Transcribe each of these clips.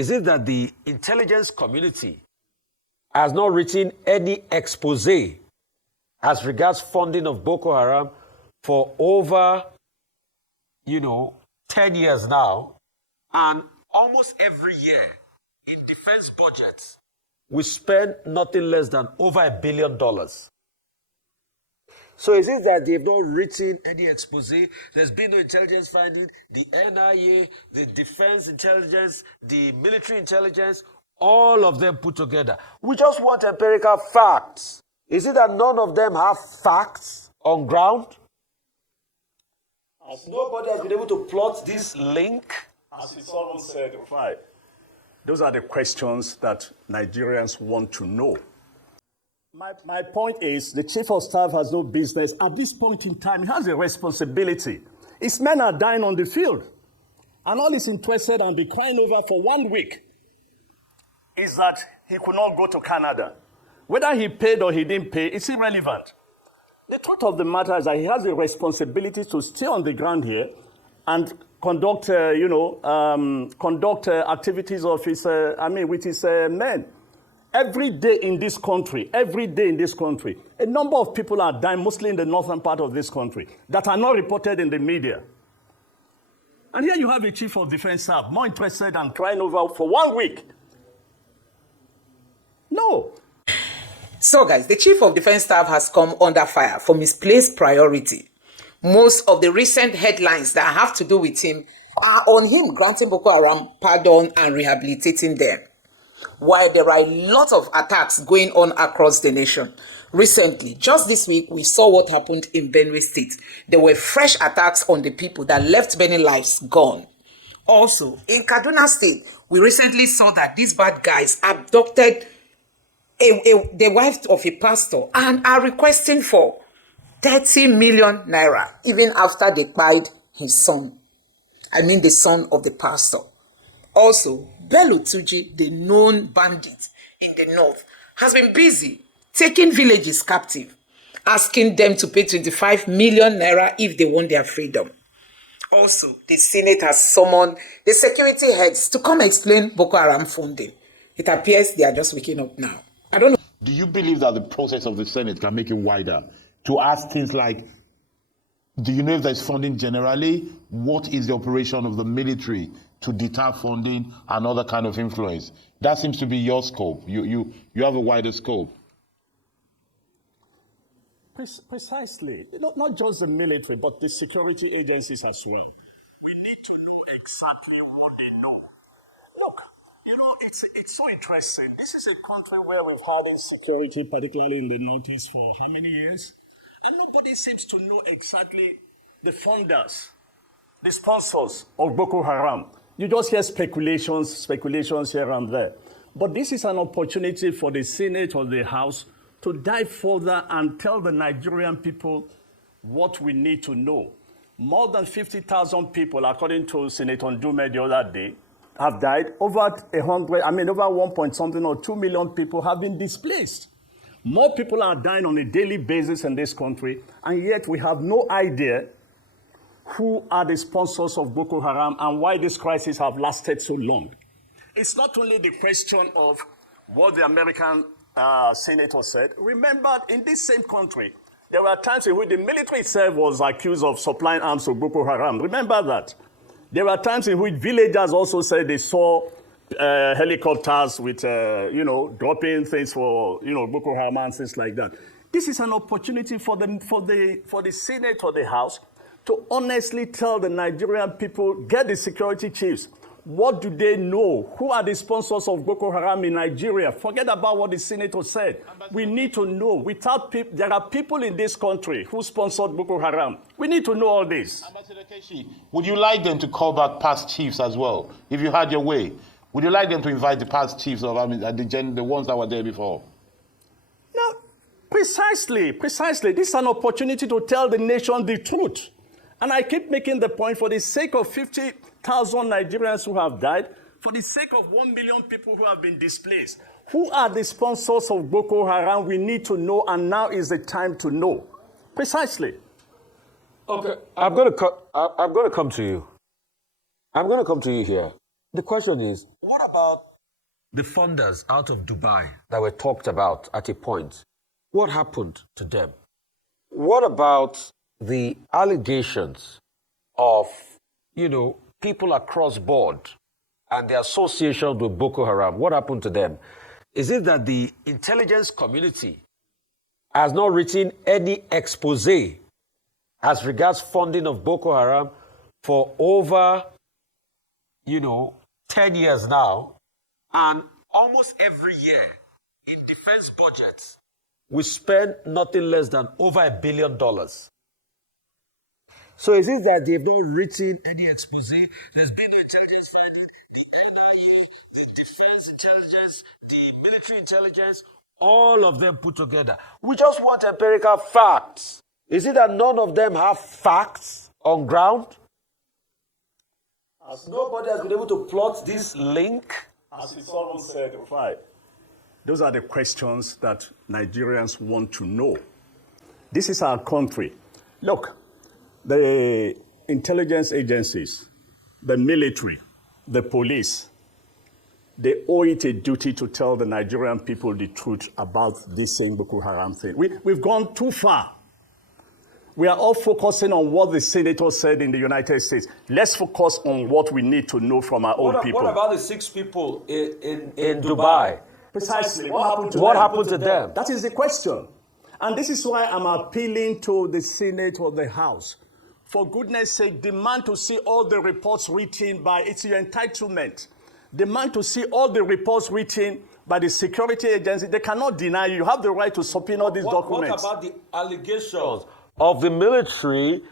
Is it that the intelligence community has not written any expose as regards funding of Boko Haram for over, 10 years now, and almost every year in defense budgets, we spend nothing less than over $1 billion. So is it that they've not written any expose? There's been no intelligence finding, the NIA, the defense intelligence, the military intelligence, all of them put together. We just want empirical facts. Is it that none of them have facts on ground? Nobody has been able to plot this link. As someone said, right. Those are the questions that Nigerians want to know. My point is, the chief of staff has no business. At this point in time, he has a responsibility. His men are dying on the field. And all he's interested and be crying over for 1 week is that he could not go to Canada. Whether he paid or he didn't pay, it's irrelevant. The truth of the matter is that he has a responsibility to stay on the ground here and conduct, activities of his, with his men. Every day in this country, a number of people are dying, mostly in the northern part of this country, that are not reported in the media. And here you have a chief of defense staff more interested and crying over for 1 week. No. So guys, the chief of defense staff has come under fire for misplaced priority. Most of the recent headlines that have to do with him are on him granting Boko Haram pardon and rehabilitating them. While there are a lot of attacks going on across the nation. Recently, just this week, we saw what happened in Benue State. There were fresh attacks on the people that left many lives gone. Also, in Kaduna State, we recently saw that these bad guys abducted the wife of a pastor and are requesting for 30 million naira, even after they killed his son. I mean the son of the pastor. Also, Bello Tuji, the known bandit in the north, has been busy taking villages captive, asking them to pay 25 million naira if they want their freedom. Also, the Senate has summoned the security heads to come explain Boko Haram funding. It appears they are just waking up now. I don't know. Do you believe that the process of the Senate can make it wider to ask things like, do you know if there's funding generally? What is the operation of the military to deter funding and other kind of influence? That seems to be your scope. You have a wider scope. Precisely. Not just the military, but the security agencies as well. We need to know exactly what they know. Look, it's so interesting. This is a country where we've had insecurity, particularly in the Northeast, for how many years? And nobody seems to know exactly the funders, the sponsors of Boko Haram. You just hear speculations here and there. But this is an opportunity for the Senate or the House to dive further and tell the Nigerian people what we need to know. More than 50,000 people, according to Senator Ndume the other day, have died. Over 1 point something or 2 million people have been displaced. More people are dying on a daily basis in this country, and yet we have no idea who are the sponsors of Boko Haram and why this crisis have lasted so long. It's not only the question of what the American senator said. Remember, in this same country, there were times in which the military itself was accused of supplying arms to Boko Haram. Remember that. There were times in which villagers also said they saw helicopters with, dropping things for, Boko Haram and things like that. This is an opportunity for the Senate or the House to honestly tell the Nigerian people, get the security chiefs. What do they know? Who are the sponsors of Boko Haram in Nigeria? Forget about what the senator said. We need to know. Without people, there are people in this country who sponsored Boko Haram. We need to know all this. Ambassador Keshi, would you like them to call back past chiefs as well, if you had your way? Would you like them to invite the past chiefs of the ones that were there before? No, precisely. This is an opportunity to tell the nation the truth. And I keep making the point, for the sake of 50,000 Nigerians who have died, for the sake of 1 million people who have been displaced, who are the sponsors of Boko Haram? We need to know, and now is the time to know. Precisely. Okay, I'm going to come to you. I'm going to come to you here. The question is, what about the funders out of Dubai that were talked about at a point, what happened to them? What about the allegations of, people across board and the association with Boko Haram? What happened to them? Is it that the intelligence community has not written any expose as regards funding of Boko Haram for over, 10 years now? And almost every year in defense budgets, we spend nothing less than over $1 billion. So is it that they've not written any expose? There's been no intelligence finding, the NIA, the defense intelligence, the military intelligence, all of them put together. We just want empirical facts. Is it that none of them have facts on ground? As nobody has been able to plot this link. As someone said, right. Those are the questions that Nigerians want to know. This is our country. Look, the intelligence agencies, the military, the police, they owe it a duty to tell the Nigerian people the truth about this same Boko Haram thing. We've gone too far. We are all focusing on what the senator said in the United States. Let's focus on what we need to know from our own people. What about the 6 people in Dubai? Precisely. What happened to What them? happened to them? That is the question. And this is why I'm appealing to the Senate or the House. For goodness sake, demand to see all the reports written by, it's your entitlement. Demand to see all the reports written by the security agency. They cannot deny you. You have the right to subpoena these documents. What about the allegations of the military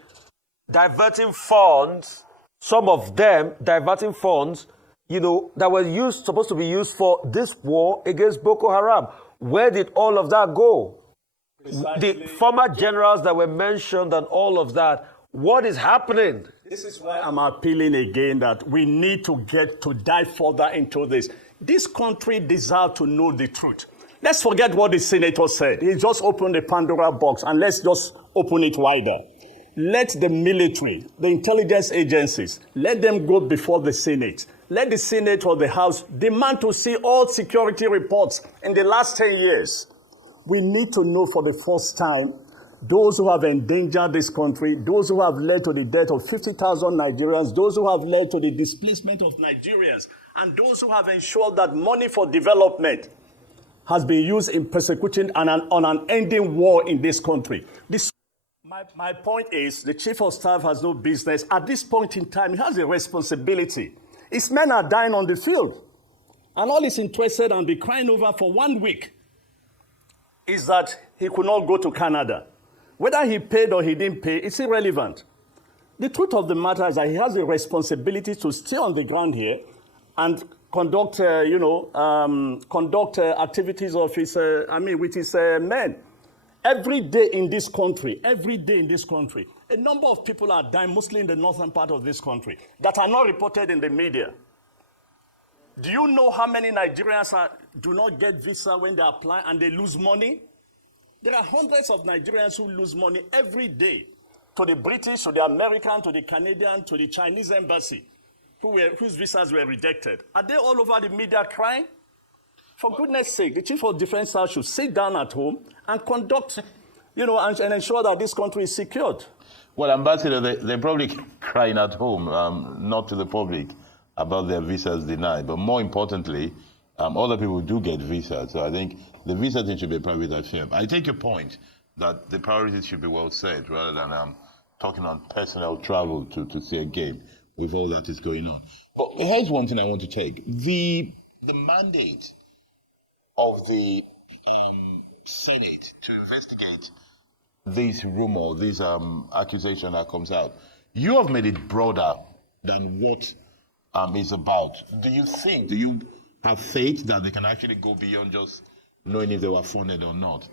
diverting funds, some of them diverting funds, that were supposed to be used for this war against Boko Haram? Where did all of that go? Precisely. The former generals that were mentioned and all of that, what is happening? This is why I'm appealing again that we need to dive further into this. This country deserves to know the truth. Let's forget what the senator said. He just opened the Pandora box, and let's just open it wider. Let the military, the intelligence agencies, let them go before the Senate. Let the Senate or the House demand to see all security reports in the last 10 years. We need to know for the first time those who have endangered this country, those who have led to the death of 50,000 Nigerians, those who have led to the displacement of Nigerians, and those who have ensured that money for development has been used in persecuting on an ending war in this country. My point is, the Chief of Staff has no business. At this point in time, he has a responsibility. His men are dying on the field. And all he's interested and be crying over for 1 week is that he could not go to Canada. Whether he paid or he didn't pay, it's irrelevant. The truth of the matter is that he has a responsibility to stay on the ground here and conduct activities of his, with his men. Every day in this country, a number of people are dying, mostly in the northern part of this country, that are not reported in the media. Do you know how many Nigerians do not get visa when they apply and they lose money? There are hundreds of Nigerians who lose money every day to the British, to the American, to the Canadian, to the Chinese embassy, whose visas were rejected. Are they all over the media crying? For goodness sake, the Chief of Defense Staff should sit down at home and conduct, and ensure that this country is secured. Well, Ambassador, they're probably crying at home, not to the public, about their visas denied. But more importantly, other people do get visas. So I think the visa thing should be a private affair. I take your point that the priorities should be well set rather than talking on personal travel to see a game with all that is going on. But here's one thing I want to take. The mandate of the Senate to investigate this rumor, this accusation that comes out, you have made it broader than what it's about. Do you have faith that they can actually go beyond just knowing if they were funded or not?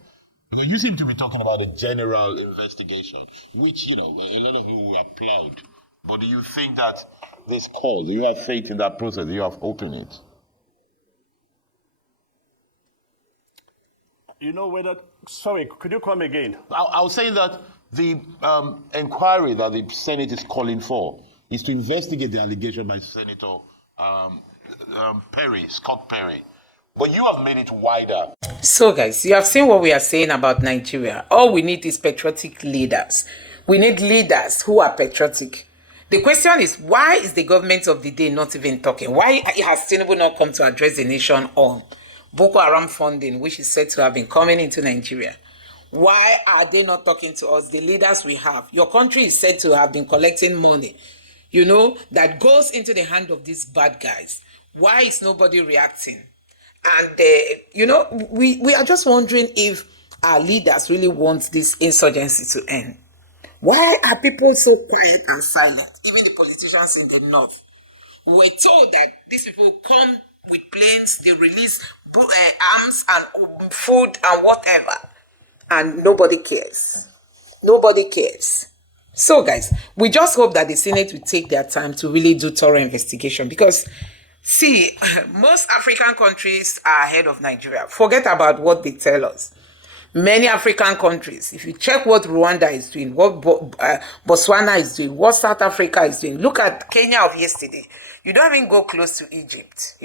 Because you seem to be talking about a general investigation, which, a lot of people applaud. But do you think that this call, do you have faith in that process? Do you have hope in it? Sorry, could you come again? I was saying that the inquiry that the Senate is calling for is to investigate the allegation by Senator Scott Perry, But you have made it wider. So, guys, you have seen what we are saying about Nigeria. All we need is patriotic leaders. We need leaders who are patriotic. The question is, why is the government of the day not even talking? Why has Tinubu not come to address the nation on Boko Haram funding, which is said to have been coming into Nigeria? Why are they not talking to us, the leaders we have? Your country is said to have been collecting money, that goes into the hand of these bad guys. Why is nobody reacting? And, we are just wondering if our leaders really want this insurgency to end. Why are people so quiet and silent? Even the politicians in the north. We were told that these people come with planes, they release arms and food and whatever. And nobody cares. Nobody cares. So, guys, we just hope that the Senate will take their time to really do thorough investigation because, see, most African countries are ahead of Nigeria. Forget about what they tell us. Many African countries, if you check what Rwanda is doing, what Botswana is doing, what South Africa is doing, look at Kenya of yesterday. You don't even go close to Egypt.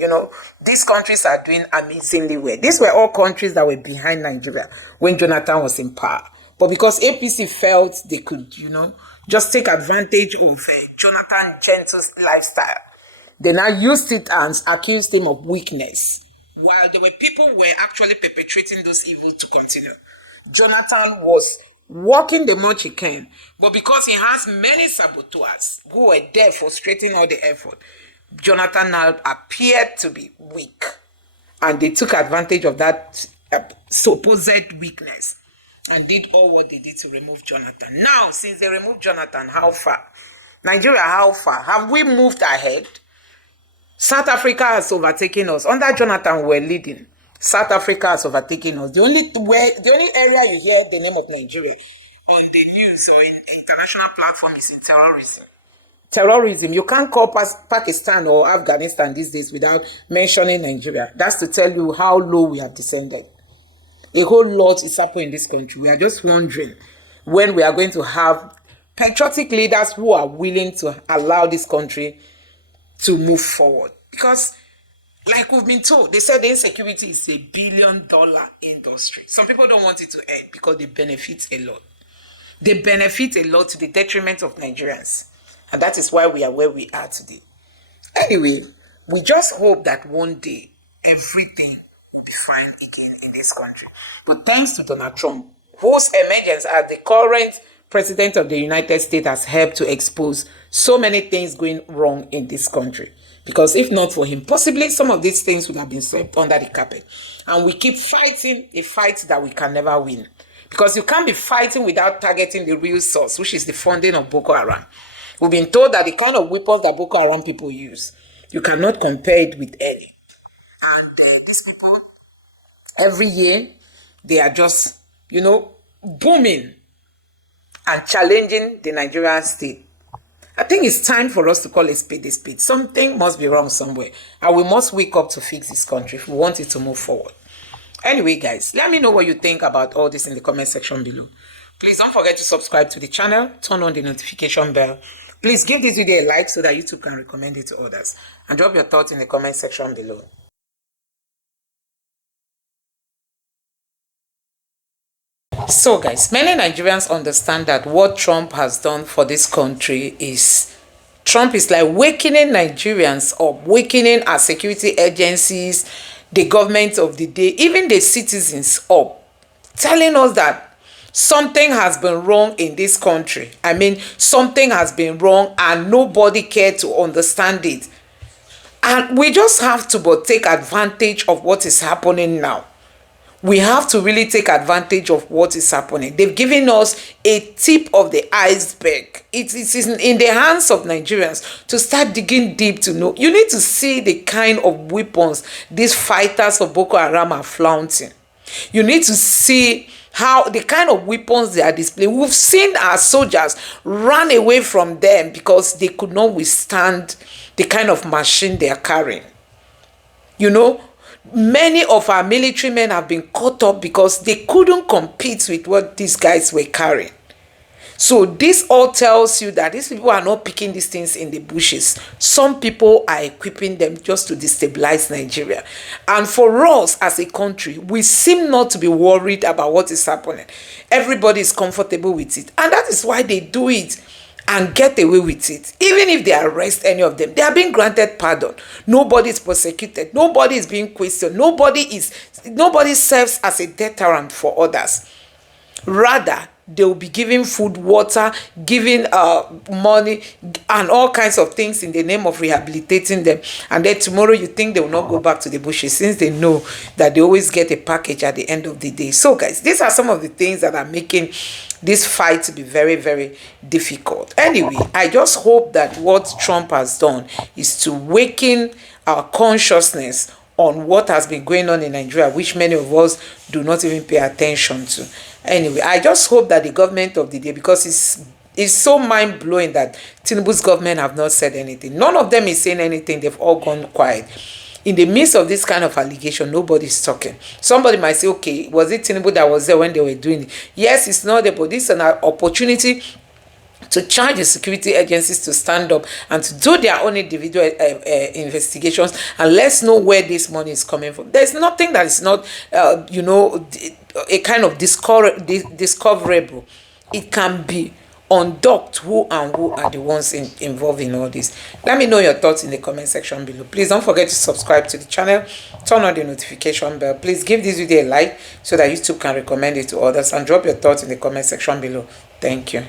These countries are doing amazingly well. These were all countries that were behind Nigeria when Jonathan was in power. But because APC felt they could, just take advantage of Jonathan Gentle's lifestyle, they now used it and accused him of weakness. While there were people who were actually perpetrating those evils to continue. Jonathan was working the much he can, but because he has many saboteurs who were there frustrating all the effort, Jonathan now appeared to be weak. And they took advantage of that supposed weakness and did all what they did to remove Jonathan. Now, since they removed Jonathan, how far? Nigeria, how far? Have we moved ahead? South Africa has overtaken us. Under Jonathan, we're leading. South Africa has overtaken us. The only area you hear the name of Nigeria on the news or in international platform is in terrorism. Terrorism. You can't call Pakistan or Afghanistan these days without mentioning Nigeria. That's to tell you how low we have descended. A whole lot is happening in this country. We are just wondering when we are going to have patriotic leaders who are willing to allow this country to move forward. Because, like we've been told, they said the insecurity is $1 billion industry. Some people don't want it to end because they benefit a lot. They benefit a lot to the detriment of Nigerians. And that is why we are where we are today. Anyway, we just hope that one day everything will be fine again in this country. But thanks to Donald Trump, whose emergence as the current President of the United States has helped to expose so many things going wrong in this country. Because if not for him, possibly some of these things would have been swept under the carpet. And we keep fighting a fight that we can never win. Because you can't be fighting without targeting the real source, which is the funding of Boko Haram. We've been told that the kind of weapons that Boko Haram people use, you cannot compare it with any. And these people, every year, they are just, booming and challenging the Nigerian state. I think it's time for us to call a spade a spade. Something must be wrong somewhere. And we must wake up to fix this country if we want it to move forward. Anyway, guys, let me know what you think about all this in the comment section below. Please don't forget to subscribe to the channel. Turn on the notification bell. Please give this video a like so that YouTube can recommend it to others. And drop your thoughts in the comment section below. So guys, many Nigerians understand that what Trump has done for this country is Trump is like wakening Nigerians up, wakening our security agencies, the government of the day, even the citizens up, telling us that something has been wrong in this country. I mean, something has been wrong and nobody cared to understand it. And we just have to but take advantage of what is happening now. We have to really take advantage of what is happening. They've given us a tip of the iceberg. It is in the hands of Nigerians to start digging deep to know. You need to see the kind of weapons these fighters of Boko Haram are flaunting. You need to see how the kind of weapons they are displaying. We've seen our soldiers run away from them because they could not withstand the kind of machine they are carrying. Many of our military men have been caught up because they couldn't compete with what these guys were carrying. So this all tells you that these people are not picking these things in the bushes. Some people are equipping them just to destabilize Nigeria. And for us as a country, we seem not to be worried about what is happening. Everybody is comfortable with it. And that is why they do it and get away with it. Even if they arrest any of them, they are being granted pardon. Nobody is prosecuted. Nobody is being questioned. Nobody serves as a deterrent for others. Rather, they will be giving food, water, giving money, and all kinds of things in the name of rehabilitating them. And then tomorrow you think they will not go back to the bushes, since they know that they always get a package at the end of the day. So guys, these are some of the things that are making this fight to be very, very difficult. Anyway, I just hope that what Trump has done is to awaken our consciousness on what has been going on in Nigeria, which many of us do not even pay attention to. Anyway, I just hope that the government of the day, because it's so mind-blowing that Tinubu's government have not said anything. None of them is saying anything. They've all gone quiet. In the midst of this kind of allegation, nobody's talking. Somebody might say, okay, was it Tinubu that was there when they were doing it? Yes, it's not there, but this is an opportunity to charge the security agencies to stand up and to do their own individual investigations, and let's know where this money is coming from. There's nothing that is not, a kind of discoverable. It can be undocked who are the ones involved in all this. Let me know your thoughts in the comment section below. Please don't forget to subscribe to the channel, turn on the notification bell. Please give this video a like so that YouTube can recommend it to others, and drop your thoughts in the comment section below. Thank you.